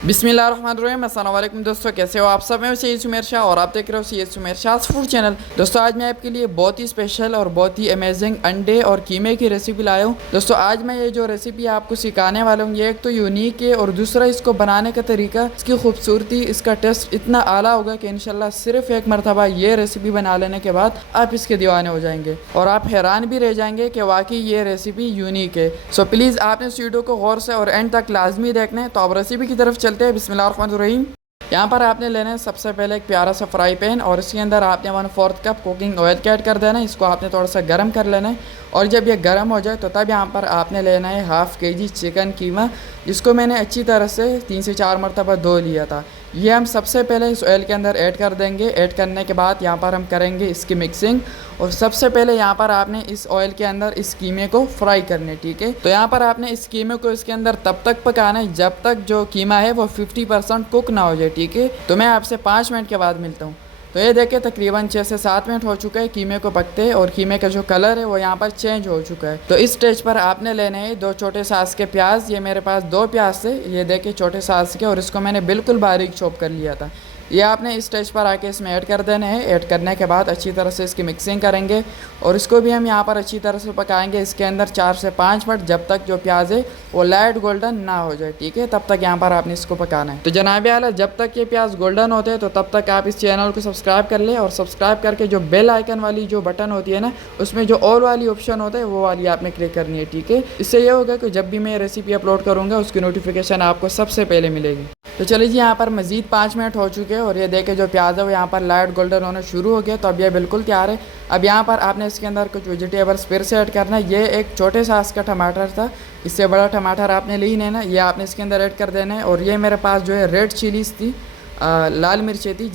बिस्मिल्लाहिर्रहमानिर्रहीम। अस्सलाम वालेकुम दोस्तों, कैसे हो आप सब। मैं सैयद सुमेर शाह और आप देख रहे हो सैयद सुमेर शाह फूड चैनल। दोस्तों आज मैं आपके लिए बहुत ही स्पेशल और बहुत ही अमेजिंग अंडे और कीमे की रेसिपी लाया हूँ। दोस्तों आज मैं ये जो रेसिपी आपको सिखाने वाला हूँ, ये एक तो यूनिक है और दूसरा इसको बनाने का तरीका, इसकी खूबसूरती, इसका टेस्ट इतना आला होगा कि इंशाल्लाह सिर्फ एक मरतबा ये रेसिपी बना लेने के बाद आप इसके दीवाने हो जाएंगे और आप हैरान भी रह जाएंगे कि वाकई ये रेसिपी यूनिक है। सो प्लीज़ आपने इस वीडियो को गौर से और एंड तक लाजमी देखना है। तो अब रेसिपी की तरफ चलते हैं। बिस्मिल्लाहिर्रहमानिर्रहीम। यहाँ पर आपने लेना है सबसे पहले एक प्यारा सा फ्राई पैन और इसके अंदर आपने 1/4 कप कुकिंग ऑयल ऐड कर देना है। इसको आपने थोड़ा सा गर्म कर लेना है और जब ये गर्म हो जाए तो तब यहाँ पर आपने लेना है हाफ़ kg चिकन कीमा, जिसको मैंने अच्छी तरह से 3 से 4 मरतबा धो लिया था। ये हम सबसे पहले इस ऑयल के अंदर ऐड कर देंगे। ऐड करने के बाद यहाँ पर हम करेंगे इसकी मिक्सिंग और सबसे पहले यहाँ पर आपने इस ऑयल के अंदर इस कीमे को फ्राई करने, ठीक है। तो यहाँ पर आपने इस कीमे को इसके अंदर तब तक पकाना है जब तक जो कीमा है वो 50% कुक ना हो जाए, ठीक है। तो मैं आपसे 5 मिनट के बाद मिलता हूँ। तो ये देखिए तकरीबन 6 से 7 मिनट हो चुका है कीमे को पकते और कीमे का जो कलर है वो यहाँ पर चेंज हो चुका है। तो इस स्टेज पर आपने लेने हैं 2 छोटे साइज के प्याज। ये मेरे पास 2 प्याज थे, ये देखिए छोटे साइज के, और इसको मैंने बिल्कुल बारीक चॉप कर लिया था। ये आपने इस स्टेज पर आके इसमें ऐड कर देने हैं। ऐड करने के बाद अच्छी तरह से इसकी मिक्सिंग करेंगे और इसको भी हम यहाँ पर अच्छी तरह से पकाएंगे इसके अंदर 4 से 5 मिनट, जब तक जो प्याज है वो लाइट गोल्डन ना हो जाए, ठीक है। तब तक यहाँ पर आपने इसको पकाना है। तो जनाब आला, जब तक ये प्याज गोल्डन होते हैं तो तब तक आप इस चैनल को सब्सक्राइब कर ले और सब्सक्राइब करके जो बेल आइकन वाली जो बटन होती है ना, उसमें जो ऑल वाली ऑप्शन होता है वो वाली आपने क्लिक करनी है, ठीक है। इससे ये होगा कि जब भी मैं रेसिपी अपलोड करूँगा उसकी नोटिफिकेशन आपको सबसे पहले मिलेगी। तो चलिए जी, यहाँ पर मज़ीद 5 मिनट हो चुके हैं और ये देखे जो प्याज है वो यहाँ पर लाइट गोल्डन होना शुरू हो गया। तो अब ये बिल्कुल तैयार है। अब यहाँ पर आपने इसके अंदर कुछ वेजिटेबल्स फिर से ऐड करना है। ये एक छोटे साइज़ का टमाटर था, इससे बड़ा टमाटर आपने ले ही नहीं ना, ये आपने इसके अंदर ऐड कर देना है। और ये मेरे पास जो है रेड चिलीज़ थी, लाल मिर्चें थी,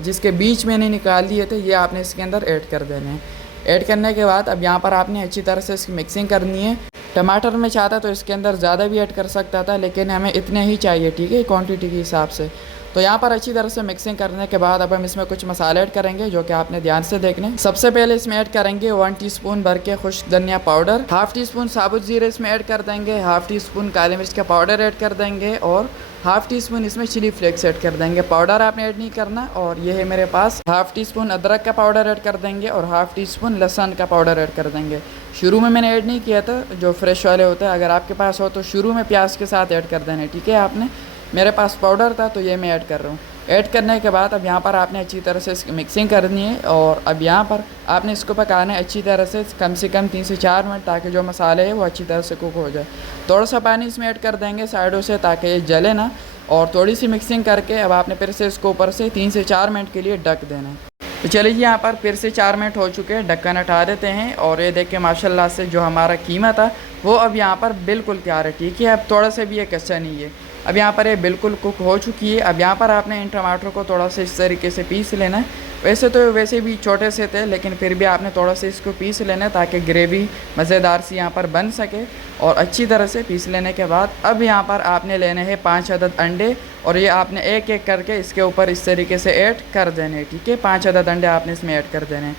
जिसके बीच मैंने निकाल दिए थे, ये आपने इसके अंदर ऐड कर देने हैं। ऐड करने के बाद अब यहाँ पर आपने अच्छी तरह से इसकी मिक्सिंग करनी है। टमाटर में चाहता तो इसके अंदर ज़्यादा भी ऐड कर सकता था, लेकिन हमें इतने ही चाहिए, ठीक है, क्वांटिटी के हिसाब से। तो यहाँ पर अच्छी तरह से मिक्सिंग करने के बाद अब हम इसमें कुछ मसाले ऐड करेंगे जो कि आपने ध्यान से देखने। सबसे पहले इसमें ऐड करेंगे 1 टीस्पून भर के खुश्क धनिया पाउडर, हाफ़ टी स्पून साबुत ज़ीरे इसमें ऐड कर देंगे, हाफ़ टी स्पून काली मिर्च का पाउडर ऐड कर देंगे और हाफ़ टी स्पून इसमें चिली फ्लेक्स ऐड कर देंगे। पाउडर आपने ऐड नहीं करना। और ये है मेरे पास हाफ़ टी स्पून अदरक का पाउडर ऐड कर देंगे और हाफ़ टी स्पून लहसुन का पाउडर ऐड कर देंगे। शुरू में मैंने ऐड नहीं किया था, जो फ्रेश वाले होते हैं, अगर आपके पास हो तो शुरू में प्याज के साथ ऐड कर देना, ठीक है। आपने, मेरे पास पाउडर था तो ये मैं ऐड कर रहा हूँ। ऐड करने के बाद अब यहाँ पर आपने अच्छी तरह से इसकी मिक्सिंग करनी है और अब यहाँ पर आपने इसको पकाना है अच्छी तरह से कम 3 से 4 मिनट, ताकि जो मसाले हैं वो अच्छी तरह से कुक हो जाए। थोड़ा सा पानी इसमें ऐड कर देंगे साइडों से ताकि ये जले ना, और थोड़ी सी मिक्सिंग करके अब आपने फिर से इसको ऊपर से 3 से 4 मिनट के लिए ढक देना है। तो चलिए यहाँ पर फिर से 4 मिनट हो चुके हैं, ढक्कन हटा देते हैं और ये देख के माशाल्लाह से जो हमारा कीमा था वो अब यहाँ पर बिल्कुल तैयार है, ठीक है। अब थोड़ा सा भी ये कच्चा नहीं है, अब यहाँ पर ये बिल्कुल कुक हो चुकी है। अब यहाँ पर आपने इन टमाटर को थोड़ा सा इस तरीके से पीस लेना है। वैसे भी छोटे से थे, लेकिन फिर भी आपने थोड़ा सा इसको पीस लेना है ताकि ग्रेवी मज़ेदार सी यहाँ पर बन सके। और अच्छी तरह से पीस लेने के बाद अब यहाँ पर आपने लेने हैं 5 अदद अंडे और ये आपने एक एक करके इसके ऊपर इस तरीके से ऐड कर देने, ठीक है। 5 अदद अंडे आपने इसमें ऐड कर देने।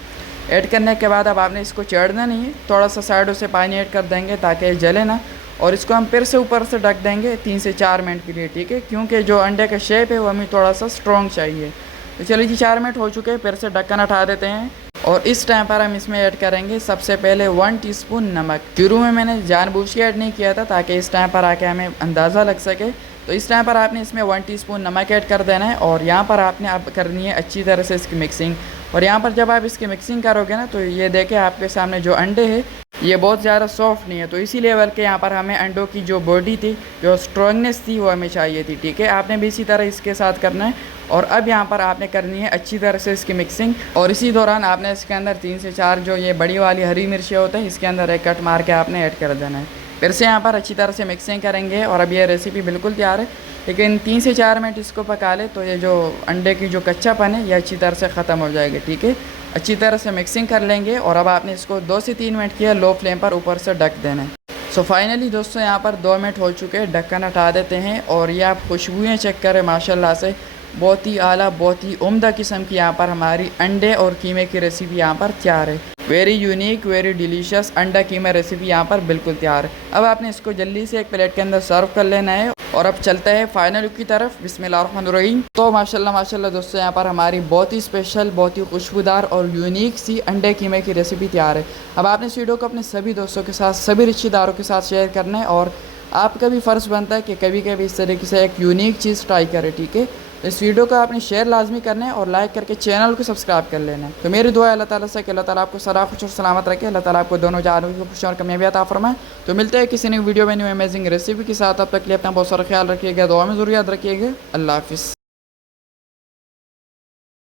ऐड करने के बाद अब आपने इसको चढ़ना नहीं है, थोड़ा सा साइडों से पानी ऐड कर देंगे ताकि ये जले ना, और इसको हम फिर से ऊपर से ढक देंगे 3 से 4 मिनट के लिए, ठीक है, क्योंकि जो अंडे का शेप है वो हमें थोड़ा सा स्ट्रॉन्ग चाहिए। तो चलिए जी, 4 मिनट हो चुके हैं, फिर से ढक्कन हटा देते हैं और इस टाइम पर हम इसमें ऐड करेंगे सबसे पहले 1 टीस्पून नमक। शुरू में मैंने जानबूझ के ऐड नहीं किया था ताकि इस टाइम पर आके हमें अंदाज़ा लग सके। तो इस टाइम पर आपने इसमें 1 टीस्पून नमक ऐड कर देना है और यहाँ पर आपने अब करनी है अच्छी तरह से इसकी मिक्सिंग। और यहाँ पर जब आप इसकी मिक्सिंग करोगे ना, तो ये देखें आपके सामने जो अंडे हैं ये बहुत ज़्यादा सॉफ्ट नहीं है, तो इसी लेवल के यहाँ पर हमें अंडों की जो बॉडी थी, जो स्ट्रॉन्गनेस थी, वो हमें चाहिए थी, ठीक है। आपने भी इसी तरह इसके साथ करना है। और अब यहाँ पर आपने करनी है अच्छी तरह से इसकी मिक्सिंग और इसी दौरान आपने इसके अंदर 3 से 4 जो ये बड़ी वाली हरी मिर्चें होते हैं, इसके अंदर एक कट मार के आपने ऐड कर देना है। फिर से यहाँ पर अच्छी तरह से मिक्सिंग करेंगे और अब ये रेसिपी बिल्कुल तैयार है, लेकिन 3 से 4 मिनट इसको पका ले तो ये जो अंडे की जो कच्चापन है ये अच्छी तरह से ख़त्म हो जाएगी, ठीक है। अच्छी तरह से मिक्सिंग कर लेंगे और अब आपने इसको 2 से 3 मिनट की लो फ्लेम पर ऊपर से ढक देना है। सो फाइनली दोस्तों यहाँ पर 2 मिनट हो चुके हैं, ढक्कन हटा देते हैं और ये आप खुशबुएँ चेक करें, माशाल्लाह से बहुत ही आला, बहुत ही उम्दा किस्म की यहाँ पर हमारी अंडे और कीमे की रेसिपी यहाँ पर तैयार है। वेरी यूनिक, वेरी डिलीशियस अंडा कीमा रेसिपी यहाँ पर बिल्कुल तैयार है। अब आपने इसको जल्दी से एक प्लेट के अंदर सर्व कर लेना है और अब चलते हैं फाइनल लुक की तरफ। बिस्मिल्लाहिर्रहमानिर्रहीम। तो माशाल्लाह माशाल्लाह दोस्तों, यहाँ पर हमारी बहुत ही स्पेशल, बहुत ही खुशबूदार और यूनिक सी अंडे कीमे की रेसिपी तैयार है। अब आपने इस वीडियो को अपने सभी दोस्तों के साथ, सभी रिश्तेदारों के साथ शेयर करना है और आपका भी फ़र्ज़ बनता है कि कभी कभी इस तरीके से एक यूनिक चीज़ ट्राई करें, ठीक है। तो इस वीडियो को आपने शेयर लाजमी करना है और लाइक करके चैनल को सब्सक्राइब कर लेना है। तो मेरी दुआ है अल्लाह ताला से कि अल्लाह ताला आपको सदा खुश और सलामत रखे, अल्लाह ताला आपको दोनों जानों की खुशी और कामयाबी अता फरमाए। तो मिलते हैं किसी नई वीडियो में न्यू अमेजिंग रेसिपी के साथ। अब तक के लिए अपना बहुत सारा ख्याल रखिएगा, दुआ में ज़रूर याद रखिएगा। अल्लाह हाफिज़।